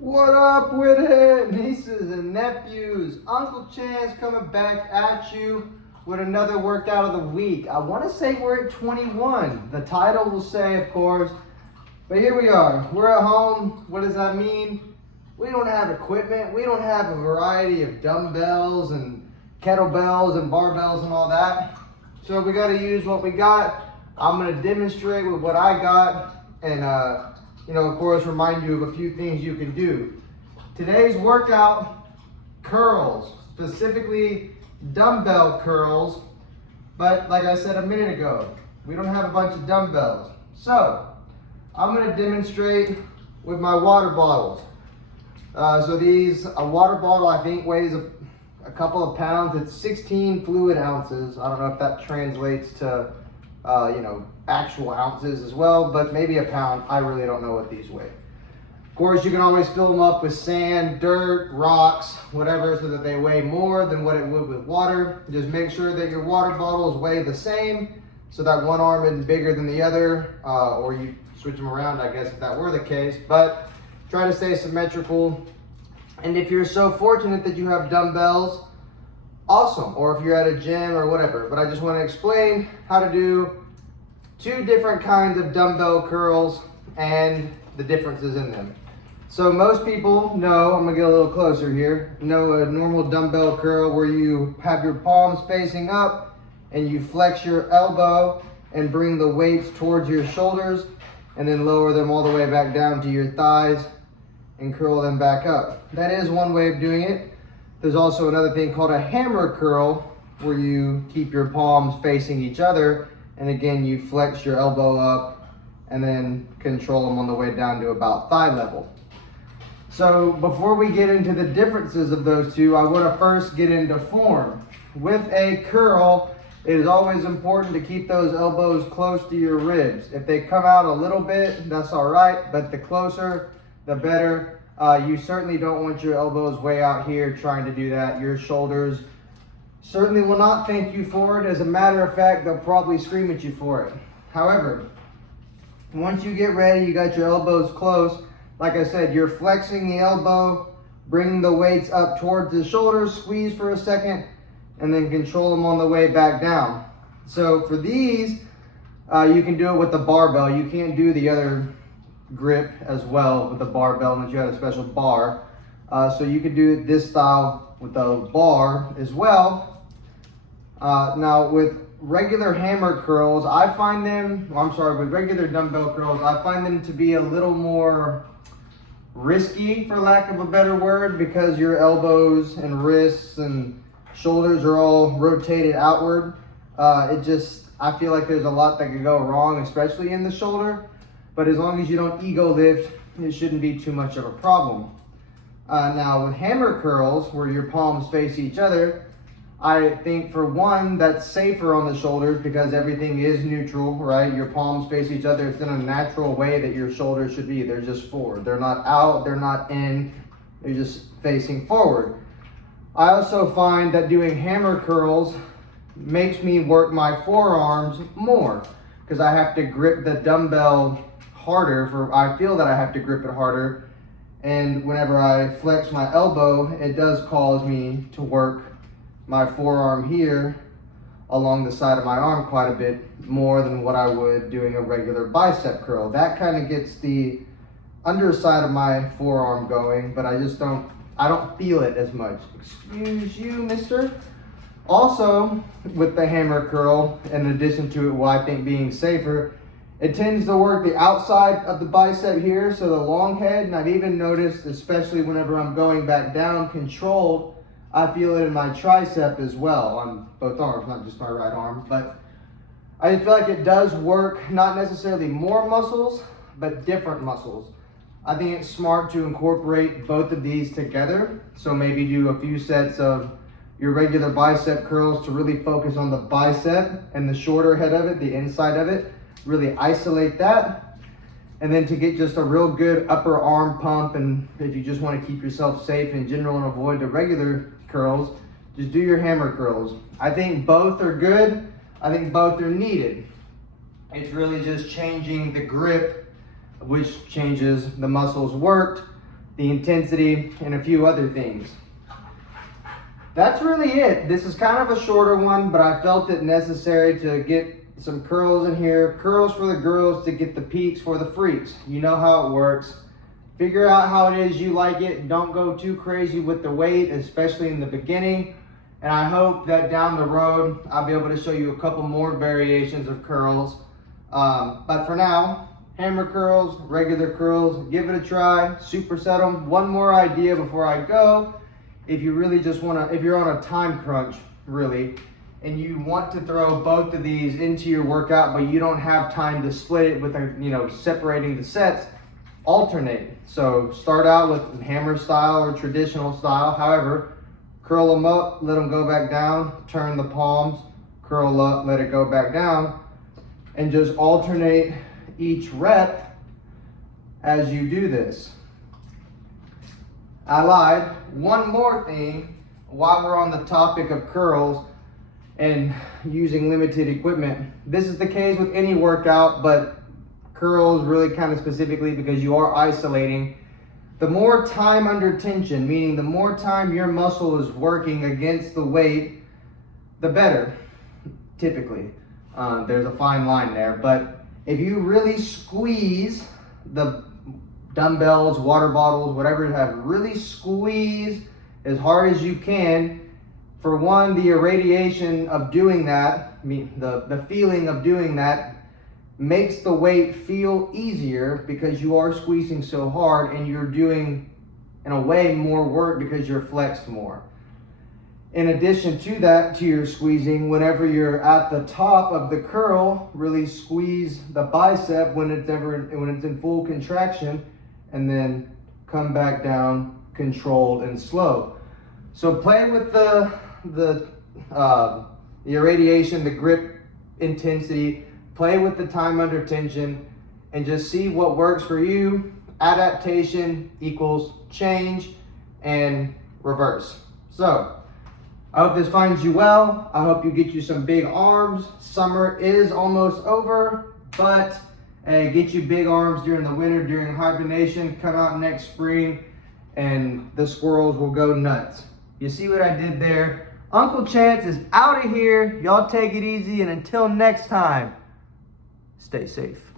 What up with it, nieces and nephews? Uncle Chan's coming back at you with another workout of the week. I want to say we're at 21. The title will say, of course, but here we are. We're at home. What does that mean? We don't have equipment. We don't have a variety of dumbbells and kettlebells and barbells and all that. So we got to use what we got. I'm going to demonstrate with what I got and of course, remind you of a few things you can do. Today's workout, curls, specifically dumbbell curls, but like I said a minute ago, we don't have a bunch of dumbbells. So, I'm gonna demonstrate with my water bottles. A water bottle I think weighs a couple of pounds. It's 16 fluid ounces. I don't know if that translates to actual ounces as well, but maybe a pound. I really don't know what these weigh. Of course, you can always fill them up with sand, dirt, rocks, whatever, so that they weigh more than what it would with water. Just make sure that your water bottles weigh the same, so that one arm isn't bigger than the other, or you switch them around, I guess, if that were the case. But try to stay symmetrical. And if you're so fortunate that you have dumbbells, awesome, or if you're at a gym or whatever. But I just want to explain how to do 2 different kinds of dumbbell curls and the differences in them. So most people know, I'm gonna get a little closer here, know a normal dumbbell curl where you have your palms facing up and you flex your elbow and bring the weights towards your shoulders and then lower them all the way back down to your thighs and curl them back up. That is one way of doing it. There's also another thing called a hammer curl where you keep your palms facing each other and again you flex your elbow up and then control them on the way down to about thigh level. So before we get into the differences of those two, I want to first get into form. With a curl, it is always important to keep those elbows close to your ribs. If they come out a little bit, that's all right, but the closer, the better. You certainly don't want your elbows way out here trying to do that. Your shoulders certainly will not thank you for it. As a matter of fact, they'll probably scream at you for it. However, once you get ready, you got your elbows close. Like I said, you're flexing the elbow, bringing the weights up towards the shoulders, squeeze for a second, and then control them on the way back down. So for these, you can do it with the barbell. You can't do the other grip as well with the barbell unless you had a special bar. So you could do this style with the bar as well. Now with regular hammer curls, with regular dumbbell curls, I find them to be a little more risky, for lack of a better word, because your elbows and wrists and shoulders are all rotated outward. I feel like there's a lot that could go wrong, especially in the shoulder. But as long as you don't ego lift, it shouldn't be too much of a problem. Now with hammer curls, where your palms face each other, I think for one, that's safer on the shoulders because everything is neutral, right? Your palms face each other. It's in a natural way that your shoulders should be. They're just forward. They're not out, they're not in, they're just facing forward. I also find that doing hammer curls makes me work my forearms more because I have to grip the dumbbell harder. I feel that I have to grip it harder. And whenever I flex my elbow, it does cause me to work my forearm here along the side of my arm quite a bit more than what I would doing a regular bicep curl. That kind of gets the underside of my forearm going, but I don't feel it as much. Excuse you, mister. Also, with the hammer curl, in addition to it, I think being safer, it tends to work the outside of the bicep here, so the long head, and I've even noticed, especially whenever I'm going back down controlled, I feel it in my tricep as well, on both arms, not just my right arm. But I feel like it does work, not necessarily more muscles, but different muscles. I think it's smart to incorporate both of these together. So maybe do a few sets of your regular bicep curls to really focus on the bicep and the shorter head of it, the inside of it. Really isolate that. And then to get just a real good upper arm pump, and if you just want to keep yourself safe in general and avoid the regular curls, just do your hammer curls. I think both are good. I think both are needed. It's really just changing the grip, which changes the muscles worked. the intensity, and a few other things. That's really it. This is kind of a shorter one, but I felt it necessary to get some curls in here. Curls for the girls to get the peaks for the freaks. You know how it works. Figure out how it is you like it. Don't go too crazy with the weight, especially in the beginning. And I hope that down the road, I'll be able to show you a couple more variations of curls. But for now, hammer curls, regular curls, give it a try, superset them. One more idea before I go. If you really just wanna, if you're on a time crunch, really, and you want to throw both of these into your workout, but you don't have time to split it with, separating the sets, alternate. So start out with hammer style or traditional style. However, curl them up, let them go back down, turn the palms, curl up, let it go back down, and just alternate each rep as you do this. I lied. One more thing while we're on the topic of curls and using limited equipment. This is the case with any workout, but curls really kind of specifically because you are isolating. The more time under tension, meaning the more time your muscle is working against the weight, the better, typically. There's a fine line there, but if you really squeeze the dumbbells, water bottles, whatever you have, really squeeze as hard as you can. For one, the irradiation of doing that, the feeling of doing that makes the weight feel easier because you are squeezing so hard and you're doing, in a way, more work because you're flexed more. In addition to that, to your squeezing, whenever you're at the top of the curl, really squeeze the bicep when it's in full contraction, and then come back down controlled and slow. So play with the irradiation, the grip intensity, play with the time under tension, and just see what works for you. Adaptation equals change and reverse. So I hope this finds you well. I hope you get you some big arms. Summer is almost over, but hey, get you big arms during the winter, during hibernation. Come out next spring and the squirrels will go nuts. You see what I did there? Uncle Chance is out of here. Y'all take it easy, and until next time, stay safe.